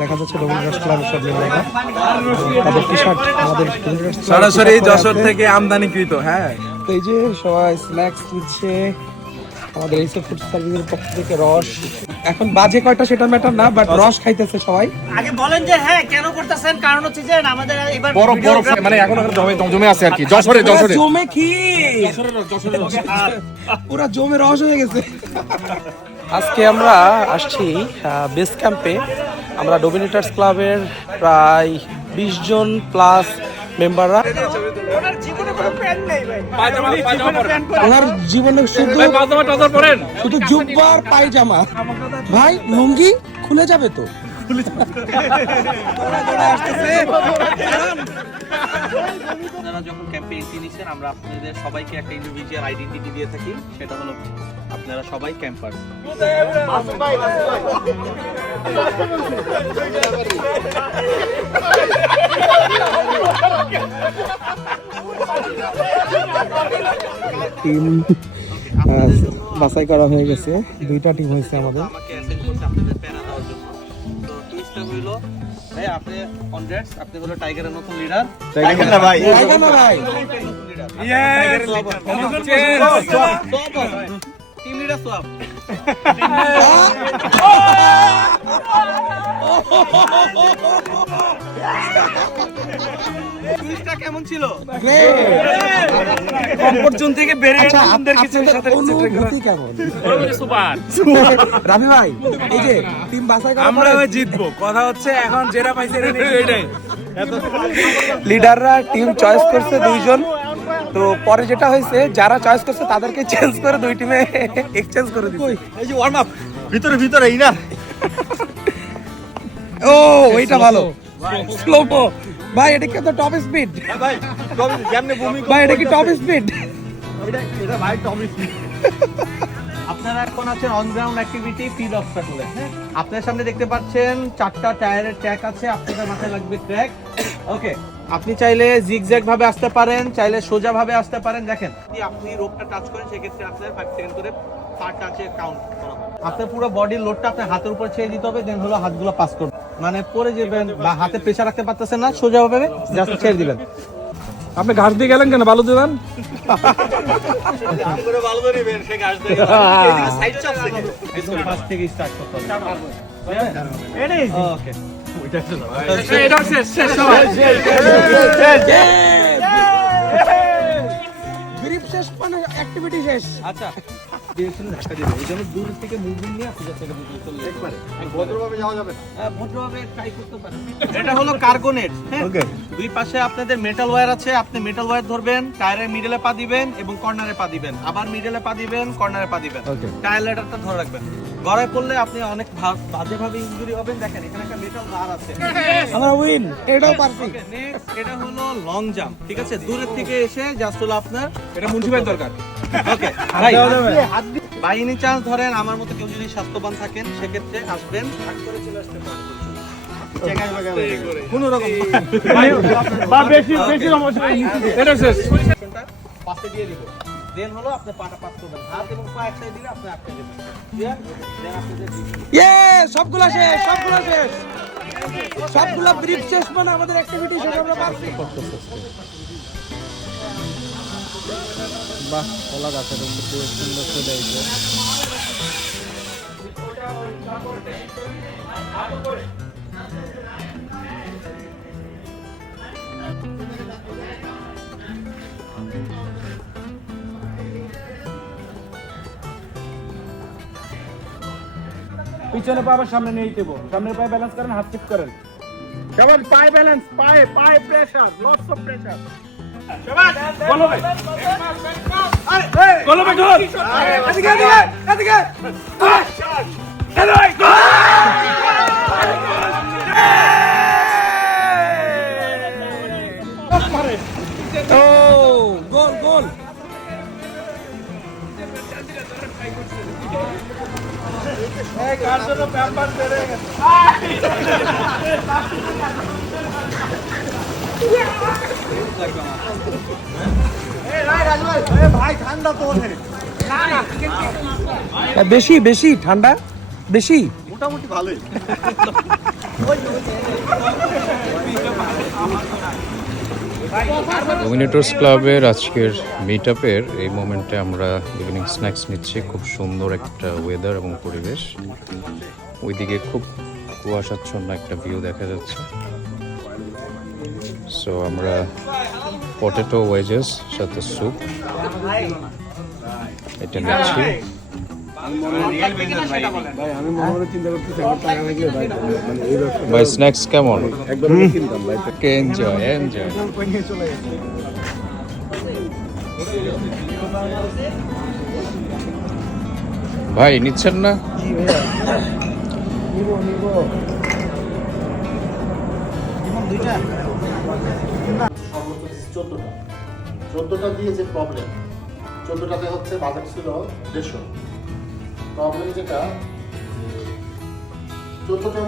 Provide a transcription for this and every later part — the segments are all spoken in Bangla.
দেখা যাচ্ছে রবীন্দ্র ক্লাবের সব মেম্বাররা তাদের টি শার্ট আমাদের সরাসরি যশোর থেকে আমদানিকৃত হ্যাঁ। তো এই যে সবাই স্ন্যাক্স দিচ্ছে আমাদের এইসব ফুড সার্ভিসের পক্ষ থেকে রস। এখন বাজে কয়টা সেটা ম্যাটার না বাট রস খাইতেছে সবাই। আগে বলেন যে হ্যাঁ কেন করতেছেন? কারণ হচ্ছে যে আমাদের এবার বড় বড় মানে এখন জমে জমে আছে আর কি। যশোরে যশোরে। জমে কি? পুরো জমে রস হয়ে গেছে। আজকে আমরা আসছি বেস ক্যাম্পে আমরা ডোমিনেটার্স ক্লাবের প্রায় বিশ জন প্লাস মেম্বাররা ওনার জীবনে কোনো প্যান্ট নেই ভাই। পায়জামা পায়জামা পরেন। ওনার জীবনে শুধু ভাই পায়জামা শুধু জুব্বার পায়জামা। ভাই লুঙ্গি খুলে যাবে তো? আপনারা যখন ক্যাম্পে এন্ট্রি নিচ্ছেন আমরা আপনাদের সবাইকে একটা ইন্ডিভিজুয়াল আইডেন্টিটি দিয়ে থাকি। সেটা হলো আপনারা সবাই ক্যাম্পার টিম বাছাই করা হয়ে গেছে। দুইটা টিম হয়েছে আমাদের। ভাই আপনি কনগ্রেটস আপনি হলো টাইগারের নতুন লিডার জায়গা না ভাই। টিম লিডার সোয়াব কেমন ছিল? কমফোর্ট জোন থেকে বেরিয়ে আচ্ছা কিছু সাথে অনুভূতি কেমন? রাবি ভাই এই যে টিম বাছাই আমরা জিতবো। কথা হচ্ছে এখন যেটা পাইছে এটাই। লিডাররা টিম চয়েস করছে দুইজন। তো পরে যেটা হয়েছে যারা চয়েস করছে তাদেরকে চেঞ্জ করে দুই টিমে এক্সচেঞ্জ করে দিচ্ছে। এই যে ওয়ার্ম আপ ভিতরে ভিতরে ইনার ও ওইটা ভালো। স্লোমো ভাই এটা কি তো টপ স্পিড ভাই ভাই এটা কি টপ স্পিড এটা এটা আপনারা এখন আছেন অন গ্রাউন্ড অ্যাক্টিভিটি ফিল্ড অবস্টাকলে হ্যাঁ? আপনার সামনে দেখতে পাচ্ছেন চারটা টায়ারের ট্র্যাক আছে আপনাদের মাথায় লাগবে ট্র্যাক ওকে আপনি চাইলে জিগজ্যাগ ভাবে আসতে পারেন চাইলে সোজা ভাবে আসতে পারেন। দেখেন আপনি রোপটা টাচ করেন সেক্ষেত্রে আপনার ফাইভ সেকেন্ড করে পার টাচে কাউন্ট করা আপনার পুরো বডির লোডটা আপনার হাতের উপর ছেড়ে দিতে হবে দেন হলো হাতগুলো পাস করবে। মানে পরে যাবেন বা হাতে প্রেশার রাখতে পারতেছেন না সোজা ভাবে জাস্ট ছেড়ে দিবেন। আপনি ঘাস দিয়ে গেলেন কেন? বালু দিলেন করে ভালো করে সে গাছ দিয়ে সাইড চাপ থেকে একদম ফার্স্ট থেকে স্টার্ট করতে হবে এটাই ওকে এটা শেষ শেষ গ্রিপ শেষ মানে অ্যাক্টিভিটি শেষ আচ্ছা। ডিরেকশনে ধাক্কা দিবে এই জন্য দূর থেকে মুভমেন্ট নিয়ে আপনি একবারে। ভদ্রভাবে যাওয়া যাবে না। হ্যাঁ, ভদ্রভাবে ট্রাই করতে পারেন। এটা হলো কার্গো নেট ওকে দুই পাশে আপনাদের মেটাল ওয়্যার আছে আপনি মেটাল ওয়্যার ধরবেন টায়ারের মিডলে পা দিবেন এবং কর্নারে পা দিবেন। আবার মিডলে পা দিবেন কর্নারে পা দিবেন. টায়ার লেটারটা ধরে রাখবেন। গড়ায় পড়লে আপনি অনেক ভা- বাজেভাবে ইনজুরি হবেন। দেখেন এখানে একটা মেটাল বার আছে। আমরা উইন এটাও পারছি। এটা হলো লং জাম্প ঠিক আছে? দূরের থেকে এসে জাস্ট হলো আপনার এটা মুন্সি ভাই দরকার। ওকে ভাই বাই এনি চান্স ধরেন আমার মতো কেউ যদি স্বাস্থ্যবান থাকেন সেক্ষেত্রে আসবেন। কোন রকম বা বেশি বেশি সমস্যা এটা শেষ। পজিশনটা পাশে দিয়ে দিব। দেন হলো আপনি পাটা পাস করবেন। হাত এবং পা এক দিলে আপনি আটকে দেবেন ক্লিয়ার দেন আপনি যে ইয়ে সবগুলা শেষ সবগুলা শেষ। সবগুলা ব্রিফ শেষ মানে আমাদের অ্যাক্টিভিটি শেষ আমরা পারছি। বাহ কলা গাছের উপর দিয়ে সুন্দর চলে এসে। পিছনে পা আবার সামনে নিয়ে দেবো সামনের পায়ে ব্যালেন্স করেন হাত চিপ করেন। সবার পায়ে ব্যালেন্স পায়ে পায়ে প্রেশার লস অফ গলবে গোল গোল কার জন্য পেপার বেড়ে গেছে ভাই ঠান্ডা তো ওঠে বেশি বেশি ঠান্ডা? বেশি? মোটামুটি ভালোই। ডোমিনেটর্স ক্লাবের আজকের মিট আপের এই মোমেন্টে আমরা ইভিনিং স্ন্যাক্স নিচ্ছি। খুব সুন্দর একটা ওয়েদার এবং পরিবেশ। ওইদিকে খুব কুয়াশাচ্ছন্ন একটা ভিউ দেখা যাচ্ছে। সো আমরা পটেটো ওয়েজেস সাথে স্যুপ এটা নিচ্ছি। ভাই স্ন্যাক্স কেমন? এনজয় এনজয় ভাই, নিচ্ছেন না? নিবো নিবো সর্বোচ্চ দিয়ে যে প্রবলেম হচ্ছে বাজেট ছিল দেড়শো। প্রবলেম যেটা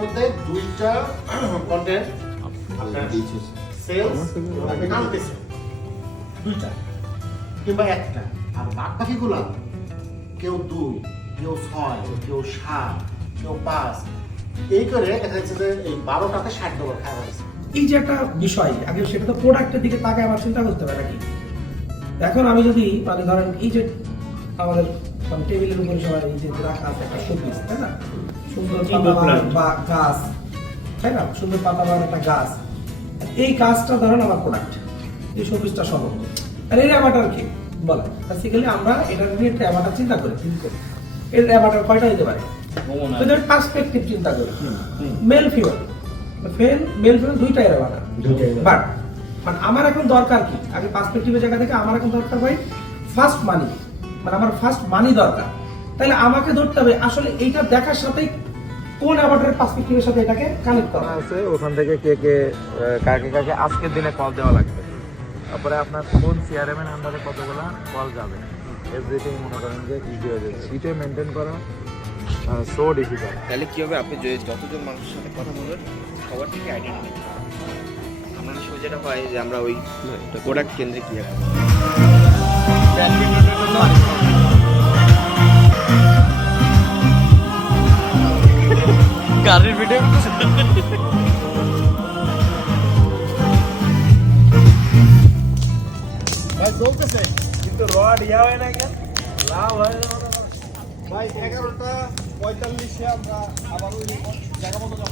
মধ্যে দুইটা কন্টেন্ট দুইটা কিংবা একটা। আর কেউ দুই, কেউ ছয়, কেউ সাত, কেউ পাঁচ। এই করে দেখা যাচ্ছে যে এই বারোটাতে ষাট ডলার খাওয়া হয়েছে। এই যে একটা বিষয় আগে সেটা তো প্রোডাক্টের দিকে তাকায় আমার চিন্তা করতে হবে নাকি? এখন আমি যদি মানে ধরেন এই যে আমাদের টেবিলের উপরে সবাই এই যে রাখা আছে একটা শোপিস তাই না? সুন্দর পাতাবাহার বা গাছ তাই না? সুন্দর পাতাবাহার একটা গাছ। এই গাছটা ধরেন আমার প্রোডাক্ট এই শোপিসটা সহ। আর এর অ্যাভাটার কি? বলে বেসিক্যালি আমরা এটা নিয়ে একটা অ্যাভাটার চিন্তা করি এর অ্যাভাটার কয়টা হতে পারে? পার্সপেক্টিভ চিন্তা করি। Male female fail male female দুইটাই অ্যাভাটার বাট মানে আমার এখন দরকার কি? আগে পার্সপেক্টিভের জায়গা থেকে আমার এখন দরকার ভাই ফার্স্ট মানি মানে আমার ফার্স্ট মানি দরকার। তাহলে আমাকে ধরতে হবে আসলে এইটা দেখার সাথে কোন অ্যাভাটারের পার্সপেক্টিভের সাথে এটাকে কানেক্ট করা? আছে ওখান থেকে কে কে কাকে কাকে আজকের দিনে কল দেওয়া লাগবে। তারপরে আপনার কোন সিআরএম এর আন্ডারে কতগুলা কল যাবে। এভরিথিং মনে করেন যে ইজি হয়ে যাবে। সিটে মেনটেন করা সো ডিফিকাল্ট তাহলে কি হবে? আপনি যে যতজন মানুষের সাথে কথা বলবেন সবার থেকে আইডিয়া আমরা সময় যেটা হয় যে আমরা ওই প্রোডাক্ট কেন্দ্রে কি হবে গাড়ির ভিডিও ভাই চলতেছে। কিন্তু রড ইয়া হয় না কেন? লাভ হয় না। ভাই এগারোটা পঁয়তাল্লিশে আমরা আবার ওই জায়গা মতো যাব।